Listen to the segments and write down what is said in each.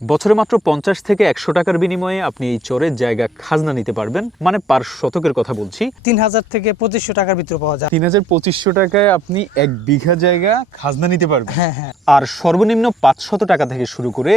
বছরে মাত্র 50 থেকে 100 টাকার বিনিময়ে আপনি এই চরের জায়গা খাজনা নিতে পারবেন, মানে পার শতকের কথা বলছি। 3000 থেকে 2500 টাকার ভিতরে পাওয়া যায়। 3200 টাকায় আপনি 1 বিঘা জায়গা খাজনা নিতে পারবেন। হ্যাঁ হ্যাঁ। আর সর্বনিম্ন 500 টাকা থেকে শুরু করে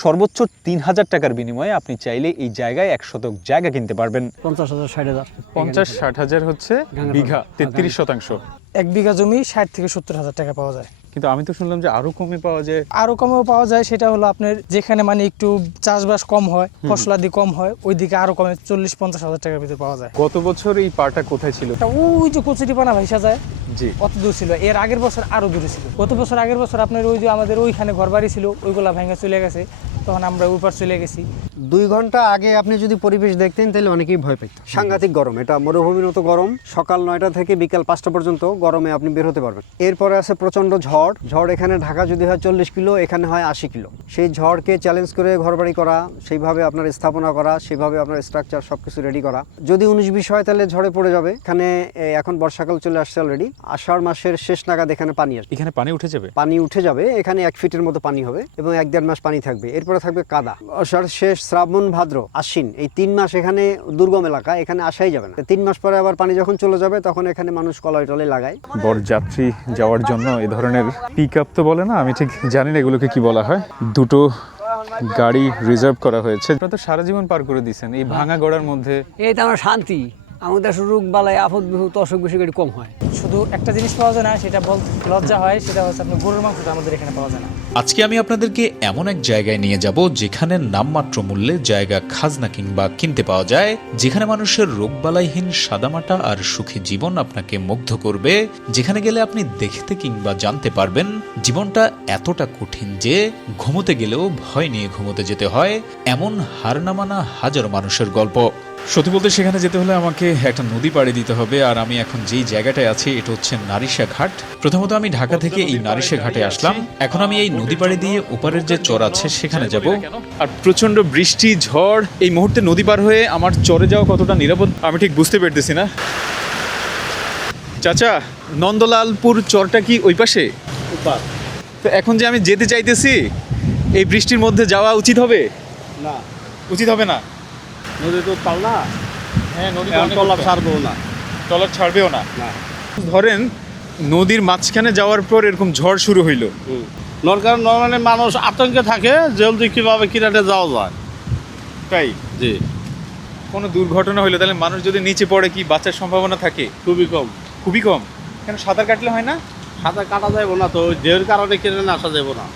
সর্বোচ্চ 3000 টাকার বিনিময়ে আপনি চাইলে এই জায়গায় 1 শতক জায়গা কিনতে পারবেন। 50,000 60,000 50-60 হাজার হচ্ছে বিঘা, 33%। 1 বিঘা জমি 60 থেকে 70,000 টাকা পাওয়া যায়। কিন্তু আমি তো শুনলাম যে আরো কমে পাওয়া যায়। আরো কমেও পাওয়া যায়, সেটা হলো আপনার যেখানে মানে একটু চাষবাস কম হয়, ফসলাদি কম হয়, ওইদিকে আরো কমে 40-50 হাজার টাকার ভিতরে পাওয়া যায়। গত বছর এই পাটা কোথায় ছিল? ওই যে কচুরিপানা ভাইসা যায়, জি, অত দূর ছিল। এর আগের বছর আরো দূরে ছিল। গত বছর আগের বছর আপনার ওই যে আমাদের ওইখানে ঘর বাড়ি ছিল, ওইগুলা ভেঙে চলে গেছে, তখন আমরা ওই পার চলে গেছি। 2 ঘন্টা আগে আপনি যদি পরিবেশ দেখতেন তাহলে অনেকেই ভয় পেত। সাংঘাতিক গরম, এটা মরুভূমির মতো গরম। সকাল 9টা থেকে বিকাল 5টা পর্যন্ত গরমে আপনি বের হতে পারবেন। এরপরে আছে প্রচন্ড ঝড়। এখানে ঢাকা যদি হয় 40 কিলো, এখানে হয় 80 কিলো। সেই ঝড়কে চ্যালেঞ্জ করে ঘরবাড়ি করা, সেইভাবে আপনার স্থাপনা করা, সেইভাবে আপনার স্ট্রাকচার সবকিছু রেডি করা। যদি 19-20 হয় তাহলে ঝড়ে পড়ে যাবে। এখানে এখন বর্ষাকাল চলে আসছে অলরেডি। আষাঢ় মাসের শেষ নাগাদ এখানে পানি আসবে। এখানে পানি উঠে যাবে? পানি উঠে যাবে, এখানে 1 ফিটের মতো পানি হবে এবং 1-1.5 মাস পানি থাকবে। এরপরে থাকবে কাদা। আষাঢ় শেষ, শ্রাবণ, ভাদ্র, আশ্বিন, এই 3 মাস এখানে দুর্গম এলাকা, এখানে আসাই যাবে না। 3 মাস পরে আবার পানি যখন চলে যাবে তখন এখানে মানুষ কলাই টলে লাগায়। বড় যাত্রী যাওয়ার জন্য এই ধরনের পিক আপ তো বলে না, আমি ঠিক জানি না এগুলোকে কি বলা হয়, দুটো গাড়ি রিজার্ভ করা হয়েছে। আপনারা তো সারা জীবন পার করে দিয়েছেন এই ভাঙা গড়ার মধ্যে। এই তো আমার শান্তি, আমাদের রোগ বালাই আপদ বিপদ অসুখ বিসুখ একটু কম হয়। শুধু একটা জিনিস পাওয়া যায় না, সেটা বলতে লজ্জা হয়, সেটা হচ্ছে আপনার গরুর মাংসটা আমাদের এখানে পাওয়া যায় না। আজকে আমি আপনাদেরকে এমন এক জায়গায় নিয়ে যাব যেখানে নামমাত্র মূল্যে জায়গা খাজনা কিংবা কিনতে পাওয়া যায়, যেখানে মানুষের রোগবালাইহীন সাদামাটা আর সুখী জীবন আপনাকে মুগ্ধ করবে, যেখানে গেলে আপনি দেখতে কিংবা জানতে পারবেন জীবনটা এতটা কঠিন যে ঘুমোতে গেলেও ভয় নিয়ে ঘুমোতে যেতে হয়, এমন হার না মানা হাজারো মানুষের গল্প। সত্যি বলতে সেখানে যেতে হলে আমাকে একটা নদী পাড়ি দিতে হবে, আর আমি এখন যেই জায়গাটায় আছি এটা হচ্ছে নারিশা ঘাট। প্রথমত আমি ঢাকা থেকে এই নারিশা ঘাটে আসলাম, এখন আমি এই নদী পাড়ি দিয়ে ওপারের যে চর আছে সেখানে যাব। আর প্রচন্ড বৃষ্টি ঝড়, এই মুহূর্তে নদী পার হয়ে আমার চরে যাওয়া কতটা নিরাপদ আমি ঠিক বুঝতে পারতেছি না। চাচা, নন্দলালপুর চরটা কি ওই পাশে? তো এখন যে আমি যেতে চাইতেছি, এই বৃষ্টির মধ্যে যাওয়া উচিত হবে? না, উচিত হবে না। নদী তো পাল না। হ্যাঁ, নদী ট্রলার ছাড়বেও না। ট্রলার ছাড়বেও না। ধরেন নদীর মাঝখানে যাওয়ার পর এরকম ঝড় শুরু হইলো, নর্মালি মানুষ আতঙ্কে থাকে জলদি কিভাবে কিনারে যাওয়া যায়। তাই জি, কোনো দুর্ঘটনা হইলো তাহলে মানুষ যদি নিচে পড়ে কি বাঁচার সম্ভাবনা থাকে? খুবই কম। খুবই কম। কেন, সাঁতার কাটলে হয় না? সাঁতার কাটা যাবো না তো, ঢেউর কারণে কিনারে আসা যাবো না।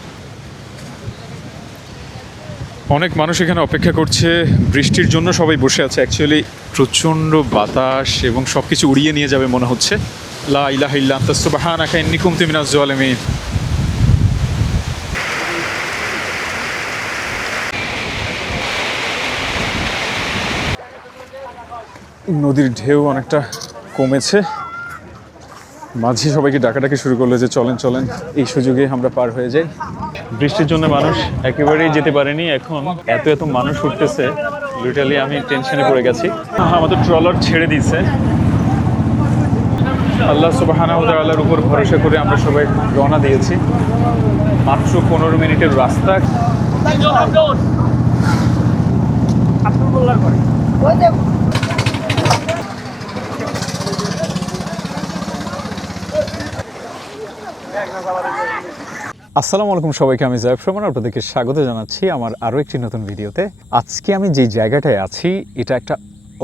অনেক মানুষ এখানে অপেক্ষা করছে, বৃষ্টির জন্য সবাই বসে আছে। অ্যাকচুয়ালি প্রচণ্ড বাতাস এবং সব কিছু উড়িয়ে নিয়ে যাবে মনে হচ্ছে। লা ইলাহা ইল্লা আনতা সুবহানাকা ইন্নী কুনতু মিনাজ জালিমিন। নদীর ঢেউ অনেকটা কমেছে, মাঝে সবাইকে ডাকাডাকি শুরু করলো যে চলেন চলেন, এই সুযোগে আমরা পার হয়ে যাই। বৃষ্টির জন্য মানুষ একেবারেই যেতে পারেনি। এখন এত এত মানুষ উঠতেছে, লিটারালি আমি টেনশনে পড়ে গেছি। আমাদের ট্রলার ছেড়ে দিয়েছে। আল্লাহ সুবহানাহু ওয়া তাআলার উপর ভরসা করে আমরা সবাই রওনা দিয়েছি। মাত্র 15 মিনিটের রাস্তা। আসসালামু আলাইকুম সবাইকে, আমি জয়েব রহমান আপনাদেরকে স্বাগত জানাচ্ছি আমার আরও একটি নতুন ভিডিওতে। আজকে আমি যেই জায়গাটায় আছি এটা একটা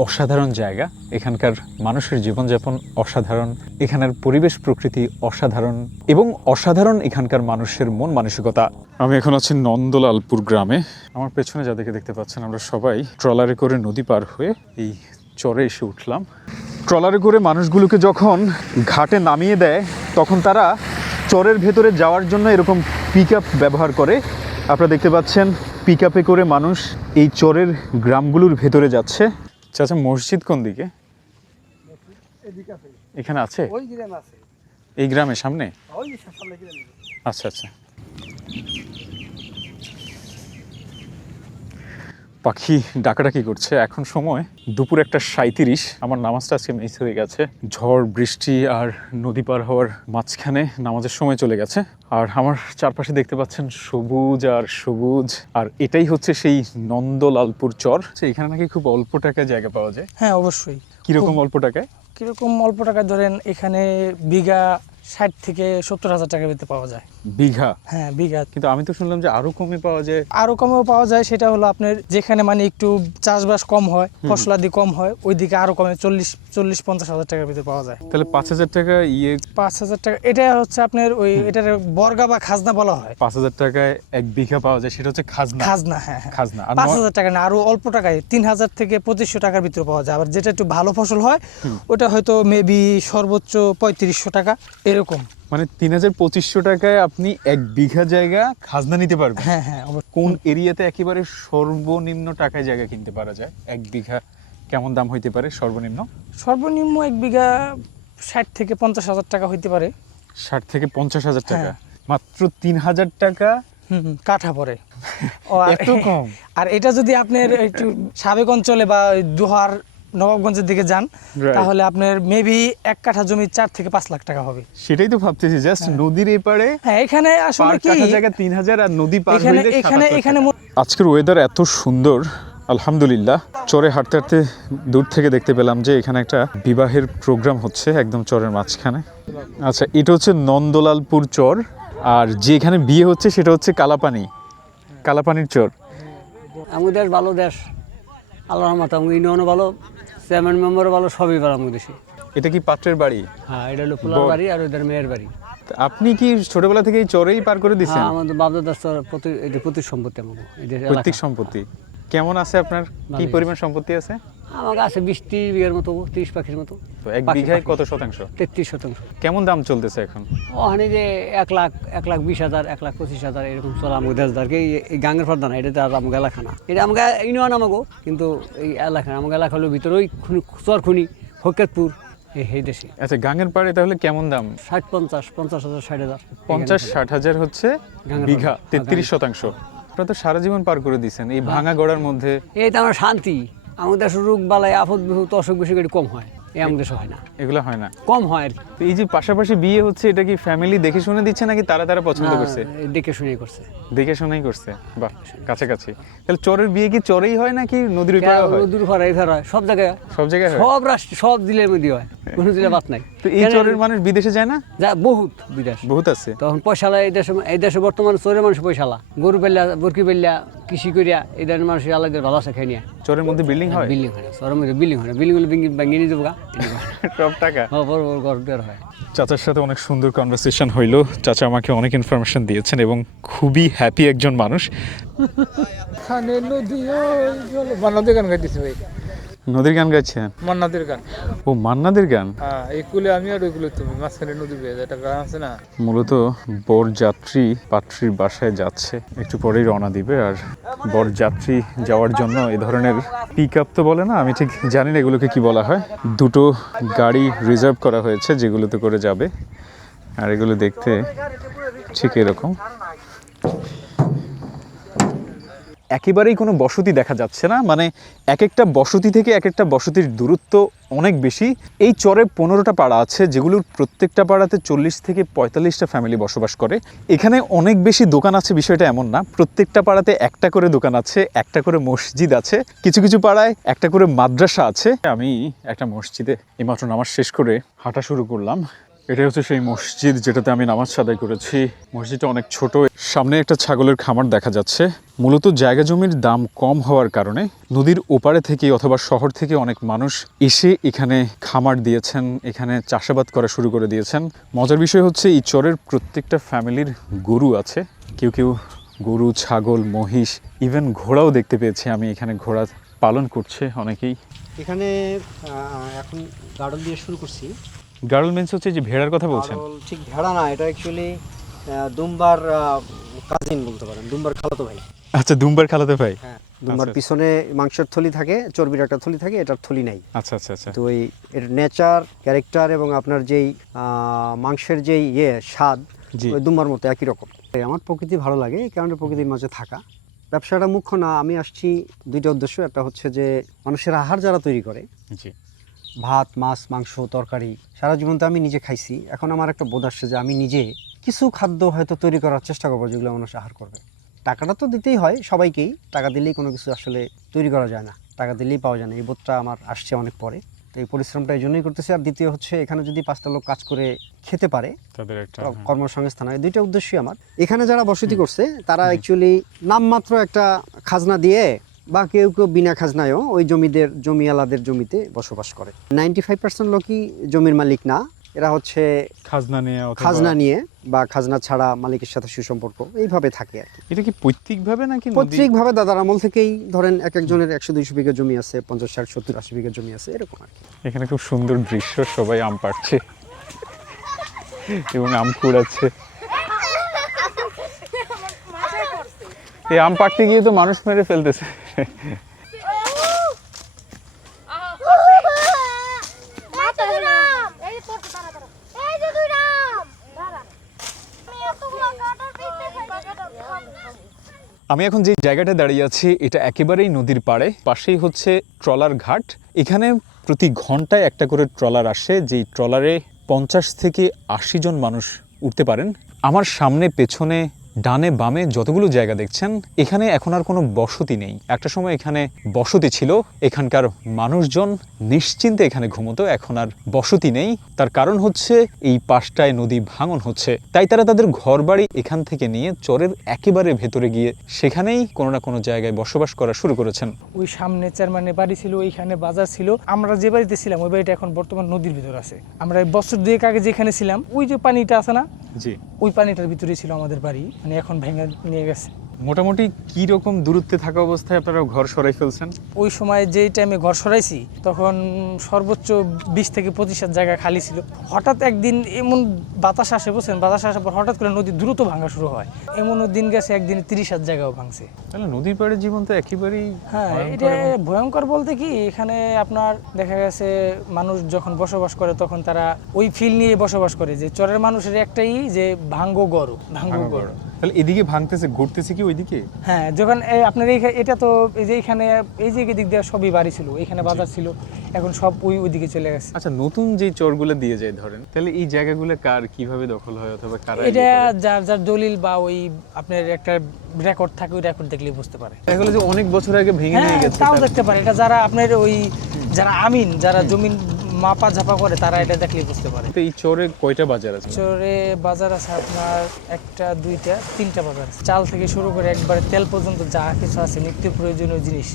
অসাধারণ জায়গা। এখানকার মানুষের জীবনযাপন অসাধারণ, এখানের পরিবেশ প্রকৃতি অসাধারণ এবং অসাধারণ এখানকার মানুষের মন মানসিকতা। আমি এখন আছি নন্দলালপুর গ্রামে। আমার পেছনে যাদেরকে দেখতে পাচ্ছেন আমরা সবাই ট্রলারে করে নদী পার হয়ে এই চরে এসে উঠলাম। ট্রলারে করে মানুষগুলোকে যখন ঘাটে নামিয়ে দেয় তখন তারা চরের ভেতরে যাওয়ার জন্য এরকম পিক আপ ব্যবহার করে। আপনারা দেখতে পাচ্ছেন পিক আপে করে মানুষ এই চরের গ্রামগুলোর ভেতরে যাচ্ছে। চাচা, মসজিদ কোন দিকে? এখানে আছে? এই গ্রামের সামনে? আচ্ছা আচ্ছা। পাখি ডাকাডাকি করছে। এখন সময় দুপুর 1:37। আমার নামাজটা আজকে মিস হয়ে গেছে, ঝড় বৃষ্টি আর নদী পার হওয়ার মাঝখানে নামাজের সময় চলে গেছে। আর আমার চারপাশে দেখতে পাচ্ছেন সবুজ আর সবুজ, আর এটাই হচ্ছে সেই নন্দলালপুর চর। এখানে নাকি খুব অল্প টাকায় জায়গা পাওয়া যায়। হ্যাঁ অবশ্যই। কিরকম অল্প টাকায়? কিরকম অল্প টাকা ধরেন, এখানে বিঘা 60 থেকে 70 হাজার টাকার ভিতরে পাওয়া যায়। বিঘা? হ্যাঁ বিঘা। কিন্তু আমি তো শুনলাম যে আরো কমে পাওয়া যায়। আরো কমেও পাওয়া যায়, সেটা হলো আপনার যেখানে মানে একটু চাষবাস কম হয়, ফসলাদি কম হয়, ওইদিকে আরো কমে 40-50 হাজার টাকার ভিতরে পাওয়া যায়। তাহলে 5,000 টাকা 5,000 টাকা এটা হচ্ছে আপনার ওই এটার বর্গা বা খাজনা বলা হয়। 5,000 টাকায় 1 বিঘা পাওয়া যায়, সেটা হচ্ছে খাজনা। খাজনা, হ্যাঁ হ্যাঁ। খাজনা। আর 5,000 টাকা না, আরো অল্প টাকায় 3,000 থেকে 2,500 টাকার ভিতরে পাওয়া যায়। আবার যেটা একটু ভালো ফসল হয় ওটা হয়তো মেবি সর্বোচ্চ 3,500 টাকা এরকম। মানে 3,200 টাকায় আপনি 1 বিঘা জায়গা খাজনা নিতে পারবেন। হ্যাঁ হ্যাঁ। কোন এরিয়াতে একেবারে সর্বনিম্ন টাকায় জায়গা কিনতে পারা যায়? 1 বিঘা কেমন দাম হইতে পারে সর্বনিম্ন? সর্বনিম্ন 1 বিঘা 60 থেকে 50 হাজার টাকা হইতে পারে। 60 থেকে 50,000 টাকা? হ্যাঁ। মাত্র 3,000 টাকা কাঠা পড়ে। এত কম? আর এটা যদি আপনার একটু সাবেক অঞ্চলে বা দোহার নবাবগঞ্জের দিকে যান, Right. তাহলে আপনার মেবি 1 কাঠা জমি 4 থেকে 5 লাখ টাকা হবে। সেটাই তো ভাবতেছি, জাস্ট নদীর এপারে হ্যাঁ এখানে আসলে পার কি কাঠা জায়গা 3,000 আর নদী পার এখানে হইলে এখানে 7,000 এখানে টাকা। আজকের ওয়েদার এত সুন্দর, আলহামদুলিল্লাহ। চরে হাঁটতে হাঁটতে দূর থেকে দেখতে পেলাম যে এখানে একটা বিবাহের প্রোগ্রাম হচ্ছে একদম চরের মাঝখানে। আচ্ছা, এটা হচ্ছে নন্দলালপুর চর, আর যেখানে বিয়ে হচ্ছে সেটা হচ্ছে কালাপানির চর। আমাদের দেশ ভালো দেশ, আল্লাহর রহমতে। আমাদের ইউনিয়নও ভালো, চেয়ারম্যান মেম্বারও ভালো, সবই ভালো আমাদের দেশে। এটা কি পাত্রের বাড়ি? হ্যাঁ, এটা হলো ফুলার বাড়ি আর ওদের মেয়ের বাড়ি। আপনি কি ছোটবেলা থেকে এই চরেই পার করে দিচ্ছেন? হ্যাঁ, আমাদের বাপদাদার প্রতি সম্পত্তি আমাদের পৈতৃক সম্পত্তি। কেমন আছে আপনার? কি পরিমাণ সম্পত্তি আছে? আমার কাছে 20-30 বিঘার মতো, 30 পাখির মতো। তো 1 বিঘায় কত শতাংশ? 33%। কেমন দাম চলতেছে এখন? ওখানে যে 1,20,000, 1,25,000 এরকম চলে আমাকে দেশদারকে। এই গাঙ্গের প্রধান, এটা তো আর আমাকে এলাকা না, এটা আমাকে ইউনিয়ন আমাকে, কিন্তু এই এলাকা আমাকে এলাকা হলো ভিতরে ওই চরখুনি ফকিরপুর এই দেশে। আচ্ছা, গাঙ্গের পাড়ে তাহলে কেমন দাম? 60-50, 50,000, 60,000। 50-60 হচ্ছে গাঙ্গের বিঘা, পাড়ে। 33%। আপনারা তো সারা জীবন পার করে দিচ্ছেন এই ভাঙা গড়ার মধ্যে। এই তো আমার শান্তি। আমাদের দেশে রোগ বালাই আপদ বিহু অসুখ বিসুখ একটু কম হয়, এই আমাদের দেশে হয় না, এগুলো হয় না। কম হয় আর কি। তো এই যে পাশাপাশি বিয়ে হচ্ছে, এটা কি ফ্যামিলি দেখে শুনে দিচ্ছে নাকি তারা পছন্দ করছে? এই দেখে শুনে করছে। দেখে শুনেই করছে? বাহ, কাছাকাছি। তাহলে চরের বিয়ে কি চরেই হয় নাকি নদীর ওই পাড়ে হয়? নদীর পাড়ে এই হয়, সব জায়গায়, সব জায়গায় হয়? সব রাষ্ট্র, সব জেলার মধ্যে হয়, কোনো জেলা বাদ নাই। তো এই চরের মানুষ বিদেশে যায় না? যা বহুত বিদেশ, বহুত আছে। তখন পয়সালা এই দেশে বর্তমানে চোরের মানুষ পয়সালা, গরু পেল্লা, বরকি পেল্লা, কৃষি করিয়া এই ধরনের মানুষ আলাদা ভালো আছে খাই নিয়ে। চরের মধ্যে বিল্ডিং হয়? বিল্ডিং হয় না চরের মধ্যে, বিল্ডিং হয় না, বিল্ডিং হলে ভেঙে নিয়ে যাবো গা। সব টাকা। বড় বড় ঘর বের হয়। চাচার সাথে অনেক সুন্দর কনভারসেশন হইলো। চাচা আমাকে অনেক ইনফরমেশন দিয়েছেন এবং খুবই হ্যাপি একজন মানুষ। মান্নাদের গান গাইতেছি ভাই, নদীর গান গাইছেন? মান্নাদের গান। ও, মান্নাদের গান। হ্যাঁ, এই কুলে আমি আর ওই কুলে তুমি, মাঝখানে নদী বেয়ে একটা গান আছে না। মূলত বরযাত্রী পাত্রীর বাসায় যাচ্ছে, একটু পরেই রওনা দিবে। আর বরযাত্রী যাওয়ার জন্য এ ধরনের পিক আপ তো বলে না, আমি ঠিক জানি না এগুলোকে কি বলা হয়, দুটো গাড়ি রিজার্ভ করা হয়েছে যেগুলোতে করে যাবে। আর এগুলো দেখতে ঠিক এরকম। একেবারেই কোনো বসতি দেখা যাচ্ছে না, মানে এক একটা বসতি থেকে এক একটা বসতির দূরত্ব অনেক বেশি। এই চরে 15টা পাড়া আছে, যেগুলোর প্রত্যেকটা পাড়াতে 40 থেকে 45টা ফ্যামিলি বসবাস করে। এখানে অনেক বেশি দোকান আছে বিষয়টা এমন না, প্রত্যেকটা পাড়াতে একটা করে দোকান আছে, একটা করে মসজিদ আছে, কিছু কিছু পাড়ায় একটা করে মাদ্রাসা আছে। আমি একটা মসজিদে এইমাত্র নামাজ শেষ করে হাঁটা শুরু করলাম। এটা হচ্ছে সেই মসজিদ যেটাতে আমি নামাজ আদায় করেছি। মসজিদটা অনেক ছোট, সামনে একটা ছাগলের খামার দেখা যাচ্ছে। মূলত জায়গা জমির দাম কম হওয়ার কারণে নদীর ওপারে থেকে অথবা শহর থেকে অনেক মানুষ এসে এখানে খামার দিয়েছেন, এখানে চাষাবাদ করা শুরু করে দিয়েছেন। মজার বিষয় হচ্ছে এই চরের প্রত্যেকটা ফ্যামিলির গরু আছে, কেউ কেউ গরু, ছাগল, মহিষ, ইভেন ঘোড়াও দেখতে পেয়েছি আমি। এখানে ঘোড়া পালন করছে অনেকেই। এখানে এখন গাড়ল দিয়ে শুরু করছি। গার্ল মিন্স হচ্ছে যে ভেড়ার কথা বলছেন? গাড়ল ঠিক ভেড়া না, এটা অ্যাকচুয়ালি দুম্বার কাজিন বলতে পারেন, দুম্বার খালাতো ভাই। আচ্ছা, দুম্বার খালাতে ভাই। হ্যাঁ, দুম্বার আচ্ছা। পিছনে মাংসের থলি থাকে, চর্বির একটা থলি থাকে, এটার থলি নাই। আচ্ছা আচ্ছা আচ্ছা। তো এই এর নেচার, ক্যারেক্টার এবং আপনার যেই মাংসের যেই স্বাদ, জি। ওই দুম্বার মতো একই রকম। আমার প্রকৃতি ভালো লাগে, এই কারণে প্রকৃতির মাঝে থাকা। ব্যবসাটা মুখ্য না, আমি আসছি দুইটা উদ্দেশ্য। একটা হচ্ছে যে মানুষের আহার যারা তৈরি করে, জি। ভাত মাছ মাংস তরকারি, সারা জীবন তো আমি নিজে খাইছি। এখন আমার একটা বোধ আসছে যে আমি নিজে কিছু খাদ্য হয়তো তৈরি করার চেষ্টা করবো যেগুলো মানুষ আহার করবে। টাকাটা তো দিতেই হয় সবাইকেই, টাকা দিলেই কোনো কিছু আসলে তৈরি করা যায় না, টাকা দিলেই পাওয়া যায় না। এই বোধটা আমার আসছে অনেক পরে, তো এই পরিশ্রমটা এই জন্যই করতেছি। আর দ্বিতীয় হচ্ছে এখানে যদি 5টা লোক কাজ করে খেতে পারে, তাদের একটা কর্মসংস্থান হয়। দুইটা উদ্দেশ্যই আমার। এখানে যারা বসতি করছে তারা অ্যাকচুয়ালি নামমাত্র একটা খাজনা দিয়ে বা কেউ কেউ বিনা খাজনায়ও ওই জমিওয়ালাদের জমিতে বসবাস করে। 95% লোকই জমির মালিক না, এরা হচ্ছে খাজনা নিয়ে বা খাজনা ছাড়া মালিকের সাথে সুসম্পর্ক, এইভাবে থাকে আর কি। এটা কি পৈতৃকভাবে নাকি পৈতৃকভাবে দাদার আমল থেকেই ধরেন এক একজনের 100-200 বিঘা জমি আছে, 50-60-70-80 বিঘা জমি আছে, এরকম আর কি। এখানে খুব সুন্দর দৃশ্য, সবাই আম পাড়ছে এবং আম কুড়াচ্ছে। এই আম পাড়তে গিয়ে তো মানুষ মেরে ফেলতেছে। আমি এখন যে জায়গাটা দাঁড়িয়ে আছি এটা একেবারেই নদীর পাড়ে, পাশেই হচ্ছে ট্রলার ঘাট। এখানে প্রতি ঘন্টায় একটা করে ট্রলার আসে, যেই ট্রলারে 50 থেকে 80 জন মানুষ উঠতে পারেন। আমার সামনে পেছনে ডানে বামে যতগুলো জায়গা দেখছেন, এখানে এখন আর কোনো বসতি নেই। একটা সময় এখানে বসতি ছিল, এখানকার মানুষজন নিশ্চিন্তে এখানে ঘুমতো। এখন আর বসতি নেই, তার কারণ হচ্ছে এই পাশটায় নদী ভাঙন হচ্ছে, তাই তারা তাদের ঘরবাড়ি এখান থেকে নিয়ে চরের একেবারে ভেতরে গিয়ে সেখানেই কোনো না কোনো জায়গায় বসবাস করা শুরু করেছেন। ওই সামনে চেয়ারম্যানের বাড়ি ছিল, ওইখানে বাজার ছিল। আমরা যে বাড়িতে ছিলাম ওই বাড়িটা এখন বর্তমান নদীর ভিতর আছে। আমরা বছর 2 আগে যেখানে ছিলাম, ওই যে পানিটা আছে না, জি, ওই পানিটার ভিতরে ছিল আমাদের বাড়ি, মানে এখন ভেঙে নিয়ে গেছে। মোটামুটি কি রকম দূরত্বে থাকা অবস্থায় আপনারা ঘর সরাই ফেলছেন? ওই সময় যেই টাইমে ঘর সরাইছি তখন সর্বোচ্চ 20 থেকে 25 জায়গা খালি ছিল। হঠাৎ একদিন এমন বাতাস আসে, বুঝছেন, বাতাস আসার পর হঠাৎ করে নদী দ্রুত ভাঙা শুরু হয়। এমনও দিন গেছে একদিন 30 জায়গাও ভাঙছে। তাহলে নদীর পাড়ের জীবন তো একেবারেই হ্যাঁ, এটা ভয়ঙ্কর বলতে কি, এখানে আপনার দেখা গেছে মানুষ যখন বসবাস করে তখন তারা ওই ফিল নিয়ে বসবাস করে যে চরের মানুষের একটাই যে ভাঙ্গো গড়। তাহলে এদিকে ভাঙতেছে, ঘুরতেছে কি ওইদিকে? হ্যাঁ, যখন আপনার এটা তো এই যে এখানে এই যে দিক দিয়ে সবই বাড়ি ছিল, এখানে বাজার ছিল, এখন সব ওইদিকে চলে গেছে। আচ্ছা, নতুন যে চরগুলো দিয়ে যায় ধরেন, তাহলে এই জায়গাগুলো কার, কিভাবে দখল হয় অথবা কারা? এটা যার যার দলিল বা ওই আপনার একটা রেকর্ড থাকে, ওই রেকর্ড দেখলেই বুঝতে পারে। এগুলো যে অনেক বছর আগে ভেঙে নিয়ে হ্যাঁ, গেছে তাও দেখতে পারে। এটা যারা আপনার ওই যারা যারা জমিন মাপা ঝাপা করে তারা এটা দেখলেই বুঝতে পারে। তো এই চরে কয়টা বাজার আছে? চরে বাজার আছে আপনার 1টা 2টা 3টা বাজার আছে। চাল থেকে শুরু করে একবারে তেল পর্যন্ত যা কিছু আছে নিত্য প্রয়োজনীয় জিনিস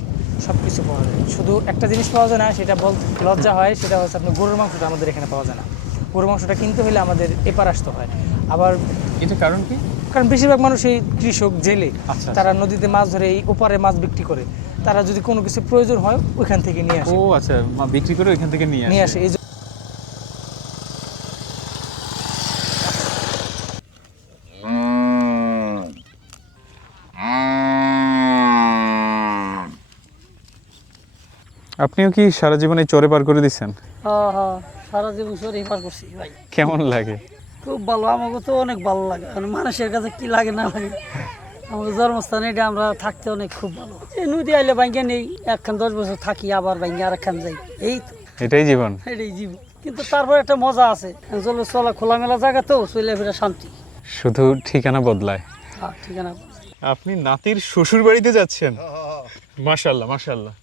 সব কিছু পাওয়া যায়। শুধু একটা জিনিস পাওয়া যায় না, সেটা বলতে লজ্জা হয়, সেটা হচ্ছে আপনার গরুর মাংসটা আমাদের এখানে পাওয়া যায় না। গরুর মাংসটা কিনতে হলে আমাদের এপার আসতে হয়। আবার এটা কারণ কি? কারণ বেশিরভাগ মানুষ এই কৃষক জেলে, আচ্ছা, তারা নদীতে মাছ ধরে এই ওপারে মাছ বিক্রি করে, তারা যদি কোনো কিছু প্রয়োজন হয় ওইখান থেকে নিয়ে আসে। ও আচ্ছা, বিক্রি করে ওইখান থেকে নিয়ে আসে। এই আপনিও কি সারা জীবন এই চরে পার করে দিচ্ছেন? হ্যাঁ হ্যাঁ, সারা জীবন চরেই পার করছি ভাই। কেমন লাগে? খুব ভালো, আমাকে তো অনেক ভালো লাগে। মানে মানুষের কাছে কি লাগে না লাগে, আমাদের জন্মস্থান এটা, আমরা থাকতে অনেক খুব ভালো। এই নদী আইলে ভাঙ্গে নেই, 10 বছর থাকি, আবার ভাঙ্গে আরেকখান যাই, এই তো এটাই জীবন। এটাই জীবন। কিন্তু তারপর একটা মজা আছে, চলা খোলামেলা জায়গা তো, চলে ফেরা শান্তি। শুধু ঠিকানা বদলায়। হ্যাঁ, ঠিকানা। আপনি নাতির শ্বশুর বাড়িতে যাচ্ছেন? মাশাআল্লাহ মাশাআল্লাহ।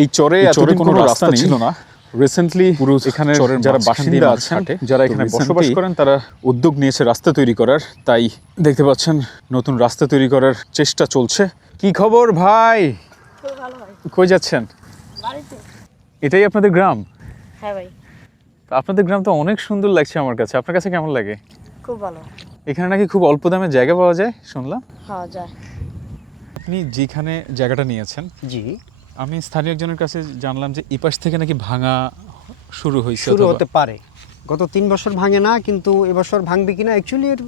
এই চরে কোনো রাস্তা ছিল না। রিসেন্টলি এখানে যারা বাসিন্দা আছেন, যারা এখানে বসবাস করেন, তারা উদ্যোগ নিয়েছে রাস্তা তৈরি করার। তাই দেখতে পাচ্ছেন নতুন রাস্তা তৈরি করার চেষ্টা চলছে। কি খবর ভাই? কই যাচ্ছেন? এটাই আপনাদের গ্রাম? হ্যাঁ ভাই। আপনাদের গ্রাম তো অনেক সুন্দর লাগছে আমার কাছে। আপনার কাছে কেমন লাগে? খুব ভালো। এখানে নাকি খুব অল্প দামে জায়গা পাওয়া যায় শুনলাম। হ্যাঁ, যায়। আপনি যেখানে জায়গাটা নিয়েছেন, জি, আমি স্থানীয় একজনের কাছে জানলাম যে এই পাশ থেকে নাকি ভাঙা শুরু হয়েছে। শুরু হতে পারে। গত 3 বছর ভাঙে না, কিন্তু এবছর ভাঙবে কিনা অ্যাকচুয়ালি এর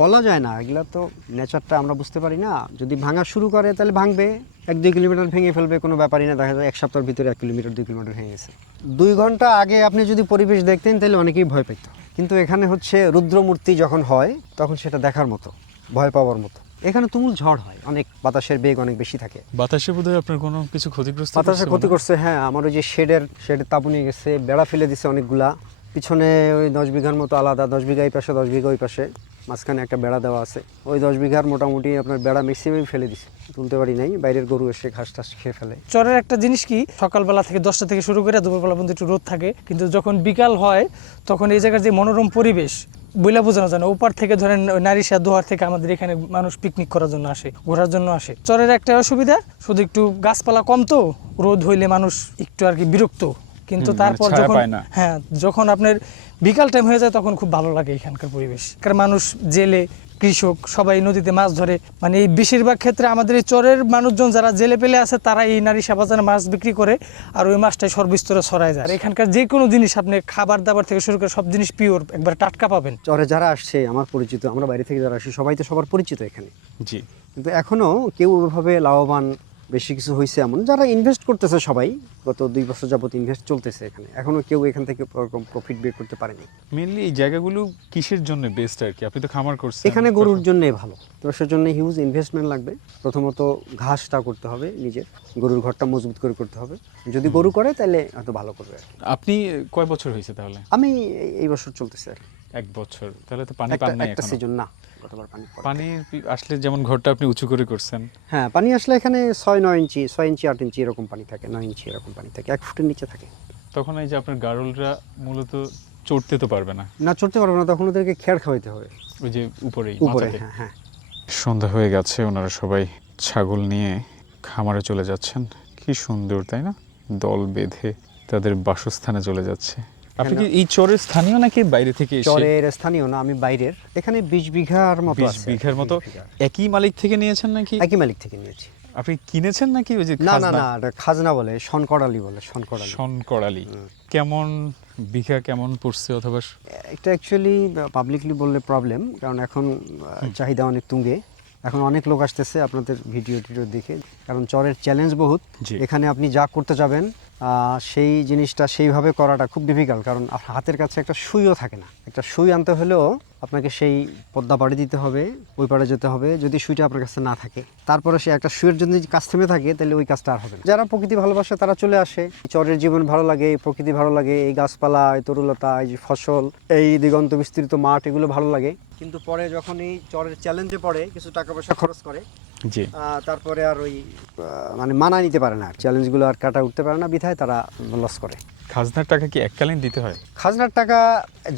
বলা যায় না। এগুলা তো নেচারটা আমরা বুঝতে পারি না। যদি ভাঙা শুরু করে তাহলে ভাঙবে, 1-2 কিলোমিটার ভেঙে ফেলবে, কোনো ব্যাপারই না। দেখা যায় 1 সপ্তাহের ভিতরে 1 কিলোমিটার 2 কিলোমিটার ভেঙে গেছে। 2 ঘন্টা আগে আপনি যদি পরিবেশ দেখতেন তাহলে অনেকেই ভয় পেত, কিন্তু এখানে হচ্ছে রুদ্রমূর্তি যখন হয় তখন সেটা দেখার মতো, ভয় পাওয়ার মতো। এখানে তুমুল ঝড় হয়, অনেক বাতাসের বেগ অনেক বেশি থাকে। বাতাসে বোধহয় আপনার কোনো কিছু ক্ষতিগ্রস্ত বাতাসে করছে ক্ষতি মনে হয়? করছে, হ্যাঁ। আমার ওই যে শেডের তাবু নিয়ে গেছে, বেড়া ফেলে দিছে অনেকগুলা। পিছনে ওই 10 বিঘার মতো আলাদা, 10 বিঘা এই পাশে 10 বিঘা ওই পাশে, মাঝখানে একটা বেড়া দেওয়া আছে। ওই 10 বিঘার মোটামুটি আপনার বেড়া ম্যাক্সিমাম ফেলে দিছে, তুলতে পারি নাই। বাইরের গরু এসে ঘাস টাস খেয়ে ফেলে। চরের একটা জিনিস কি, সকালবেলা থেকে 10টা থেকে শুরু করে দুপুরবেলা পর্যন্ত একটু রোদ থাকে, কিন্তু যখন বিকাল হয় তখন এই জায়গার যে মনোরম পরিবেশ বইলা বোঝানো যায় না। ওপার থেকে ধরেন নারিশা দোহার থেকে আমাদের এখানে মানুষ পিকনিক করার জন্য আসে, ঘোরার জন্য আসে। চরের একটা অসুবিধা শুধু একটু গাছপালা কম, তো রোদ হইলে মানুষ একটু আর কি বিরক্ত, কিন্তু তারপর ছায়া যখন পায় না। হ্যাঁ যখন আপনার বিকাল টাইম হয়ে যায় তখন খুব ভালো লাগে এখানকার পরিবেশ। কারণ মানুষ, জেলে, কৃষক সবাই নদীতে মাছ ধরে। মানে এই বেশিরভাগ ক্ষেত্রে আমাদের এই চরের মানুষজন যারা জেলে পেলে আছে তারা এই নারিশা বাজারে মাছ বিক্রি করে, আর ওই মাছটাই সর্বস্তরে ছড়ায় যায়। আর এখানকার যে কোনো জিনিস আপনি খাবার দাবার থেকে শুরু করে সব জিনিস পিওর, একবার টাটকা পাবেন। চরে যারা আসছে আমার পরিচিত, আমরা বাইরে থেকে যারা আসি সবাই তো সবার পরিচিত এখানে, জি। কিন্তু এখনও কেউ ওইভাবে লাভবান বেশি কিছু হয়েছে এমন, যারা ইনভেস্ট করতেছে সবাই গত 2 বছর যাবত ইনভেস্ট চলতেছে এখানে, এখনো কেউ এখান থেকে ওরকম প্রফিট বের করতে পারেনি। মেইনলি এই জায়গাগুলো কিসের জন্য বেস্ট আর কি? আপনি তো খামার করছেন এখানে গরুর জন্য ভালো, তো সেটার জন্য হিউজ ইনভেস্টমেন্ট লাগবে। প্রথমত ঘাসটা করতে হবে নিজের, গরুর ঘরটা মজবুত করে করতে হবে। যদি গরু করে তাহলে হয়তো ভালো করবে আর কি। আপনি কয় বছর হয়েছে তাহলে? আমি এই বছর চলতেছে আর কি। 1 বছর। তাহলে তো পানি পান নাই একটা এখনো। সিজন না, গতবার পানি পড়ে। পানি আসলে যেমন ঘরটা আপনি উঁচু করে করছেন, হ্যাঁ, পানি আসলে এখানে 6-9 ইঞ্চি, 6 ইঞ্চি 8 ইঞ্চি এরকম পানি থাকে, 9 ইঞ্চি এরকম পানি থাকে, 1 ফুটের নিচে থাকে। তখন এই যে আপনার গারলরা মূলত চড়তে তো পারবে না, না, চড়তে পারবো না, তখন ওদেরকে খেয়ার খাওয়াইতে হবে ওই যে উপরেই উপরে। মাথাতে। হ্যাঁ হ্যাঁ। সন্ধ্যা হয়ে গেছে, ওনারা সবাই ছাগল নিয়ে খামারে চলে যাচ্ছেন। কি সুন্দর তাই না? দল বেঁধে তাদের বাসস্থানে চলে যাচ্ছে। আপনি কি এই চরের স্থানীয় নাকি বাইরে থেকে এসে? চরের স্থানীয় না, আমি বাইরের। এখানে 20 বিঘার মতো 20 আছে। বিঘার মতো 20 বিঘা। একই মালিক থেকে নিয়েছেন নাকি? একই মালিক থেকে নিয়েছি। আপনি কিনেছেন নাকি ওই যে না না খাজনা? না, এটা খাজনা বলে, শনকড়ালি বলে, শনকড়ালি। শনকড়ালি। কেমন বিঘা কেমন পড়ছে অথবা? এটা অ্যাকচুয়ালি পাবলিকলি বললে প্রবলেম, কারণ এখন চাহিদা অনেক তুঙ্গে। এখন অনেক লোক আসতেছে আপনাদের ভিডিও টিডিও দেখে, কারণ চরের চ্যালেঞ্জ বহুত। জি। এখানে আপনি যা করতে যাবেন সেই জিনিসটা সেইভাবে করাটা খুব ডিফিকাল্ট, কারণ হাতের কাছে একটা সুইও থাকে না। একটা সুই আনতে হলেও আপনাকে সেই পদ্মা পাড়ে দিতে হবে, ওই পাড়ে যেতে হবে, যদি সুইটা আপনার কাছে না থাকে। তারপরে সে একটা সুইয়ের জন্য কাজ থেমে থাকে, তাহলে ওই কাজটা আর হবে না। যারা প্রকৃতি ভালোবাসে তারা চলে আসে, চরের জীবন ভালো লাগে, প্রকৃতি ভালো লাগে, এই গাছপালা, এই তরুলতা, এই যে ফসল, এই দিগন্ত বিস্তৃত মাঠ, এগুলো ভালো লাগে। কিন্তু পরে যখন এই চরের চ্যালেঞ্জে পড়ে, কিছু টাকা পয়সা খরচ করে, জি। তারপরে আর ওই মানে মানা নিতে পারে না, চ্যালেঞ্জগুলো আর কাটা উঠতে পারে না, বিধায় তারা লস করে। খাজনার টাকা কি এককালীন দিতে হয়? খাজনার টাকা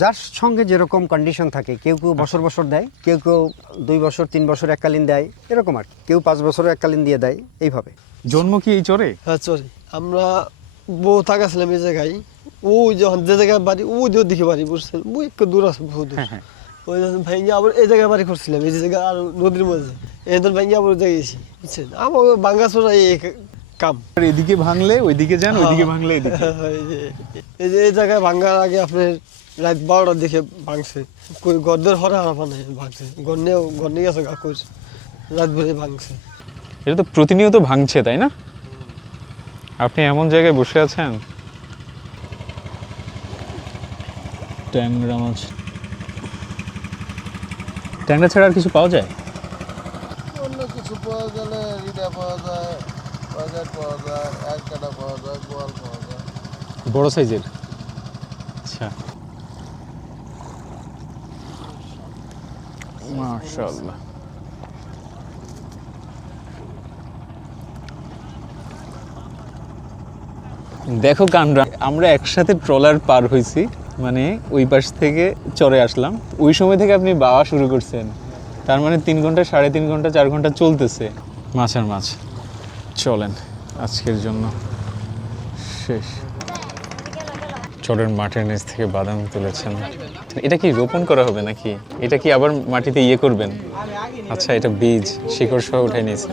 যার সঙ্গে যেরকম কন্ডিশন থাকে, কেউ কেউ বছর বছর দেয়, কেউ কেউ 2 বছর 3 বছর এককালীন দেয়, এরকম আর কি। কেউ 5 বছরও এককালীন দিয়ে দেয়, এইভাবে। জন্ম কি এই চরে? হ্যাঁ চলে। আমরা বউ থাকাছিলাম এই জায়গায়, ওই যখন যে জায়গায় বাড়ি ওই যে দিকে বাড়ি, বুঝছেন, ওই একটু দূর আছে, বহু দূর। ওই ভাই আবার এই জায়গায় বাড়ি করছিলাম, এই যে জায়গা আর নদীর মধ্যে, এই ধর ভাই আবার ওই জায়গায় গেছি, বুঝছেন। আমার বাঙ্গাচোরা এই কাম, এদিকে ভাঙলে ওইদিকে যান, ওইদিকে ভাঙলে এদিকে। এই যে এই জায়গায় ভাঙ্গার আগে আপনার রাত 12টার দিকে ভাঙছে, কই গদ্দের হরে হারাপা নাই, ভাঙছে গন্নে গেছে গা, কই রাত ভরে ভাঙছে। এটা তো প্রতিনিয়ত ভাঙছে তাই না? আপনি এমন জায়গায় বসে আছেন। ট্যাংরা মাছ, ট্যাংরা ছাড়া আর কিছু পাওয়া যায়? অন্য কিছু পাওয়া গেলে রিডা পাওয়া যায়, বাজার পাওয়া যায়, এক কাটা পাওয়া যায়, গোয়াল পাওয়া যায়। বড় সাইজের? আচ্ছা, মাশাআল্লাহ। দেখো কানরা, আমরা একসাথে ট্রলার পার হয়েছি, মানে ওই পাশ থেকে চরে আসলাম। ওই সময় থেকে আপনি বাওয়া শুরু করছেন, তার মানে 3 ঘন্টা, 3.5 ঘন্টা, 4 ঘন্টা চলতেছে। মাছ আর মাছ। চলেন, আজকের জন্য শেষ। চরের মাঠের নিচ থেকে বাদাম তুলেছেন। এটা কি রোপণ করা হবে নাকি? এটা কি আবার মাটিতে ইয়ে করবেন? আচ্ছা, এটা বীজ শিকড় সহ উঠাই নিয়েছে।